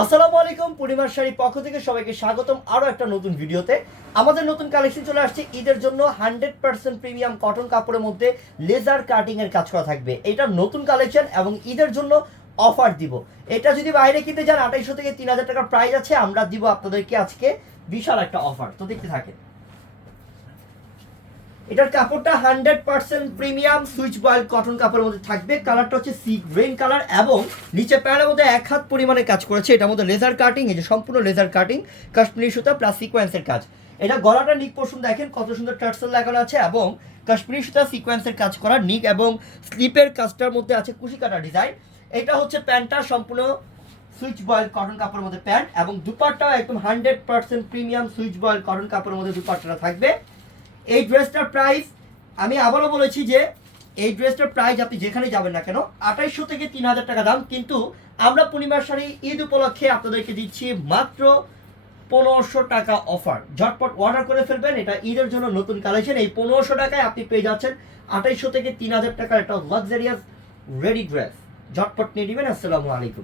আসসালামু আলাইকুম, পূর্ণিমার শাড়ির পক্ষ থেকে সবাইকে স্বাগতম আরও একটা নতুন ভিডিওতে। আমাদের নতুন কালেকশন চলে আসছে ঈদের জন্য। 100% প্রিমিয়াম কটন কাপড়ের মধ্যে লেজার কাটিংয়ের কাজ করা থাকবে। এটা নতুন কালেকশন এবং ঈদের জন্য অফার দিব। এটা যদি বাইরে কিনতে যান 2800 থেকে 3000 টাকার প্রাইস আছে, আমরা দিব আপনাদেরকে আজকে বিশাল একটা অফার। তো দেখতে থাকেন। এটার কাপড়টা 100% প্রিমিয়াম সুইচ বয়েল কটন কাপড়ের মধ্যে থাকবে। কালারটা হচ্ছে সি গ্রিন কালার এবং নিচে প্যানেলের মধ্যে 1 হাত পরিমাণে কাজ করেছে। এটার মধ্যে লেজার কাটিং, এই যে সম্পূর্ণ লেজার কাটিং, কাশ্মীরি সুতা প্লাস সিকোয়েন্সের কাজ। এটা গলাটা নিক পোর্শন দেখেন কত সুন্দর টার্সেল লাগানো আছে এবং কাশ্মীরি সুতা সিকোয়েন্সের কাজ করা নিক এবং স্লিপের কাজটার মধ্যে আছে কুশি কাটা ডিজাইন। এটা হচ্ছে প্যান্টটা সম্পূর্ণ সুইচ বয়েল কটন কাপড়ের মধ্যে প্যান্ট এবং দুপাট্টাও একদম 100% প্রিমিয়াম সুইচ বয়েল কটন কাপড়ের মধ্যে দুপাট্টাটা থাকবে। এই ড্রেসটার প্রাইস আমি আবারও বলেছি যে এই ড্রেসটার প্রাইস আপনি যেখানে যাবেন না কেন 2800 থেকে 3000 টাকা দাম, কিন্তু আমরা পূর্ণিমার শাড়ি ঈদ উপলক্ষে আপনাদেরকে দিচ্ছি মাত্র 1500 টাকা অফার। ঝটপট অর্ডার করে ফেলবেন, এটা ঈদের জন্য নতুন কালেকশন। এই 1500 টাকায় আপনি পেয়ে যাচ্ছেন 2800 থেকে 3000 টাকার একটা লাক্সারিয়াস রেডি ড্রেস। ঝটপট নিয়ে নেবেন। আসসালামু আলাইকুম।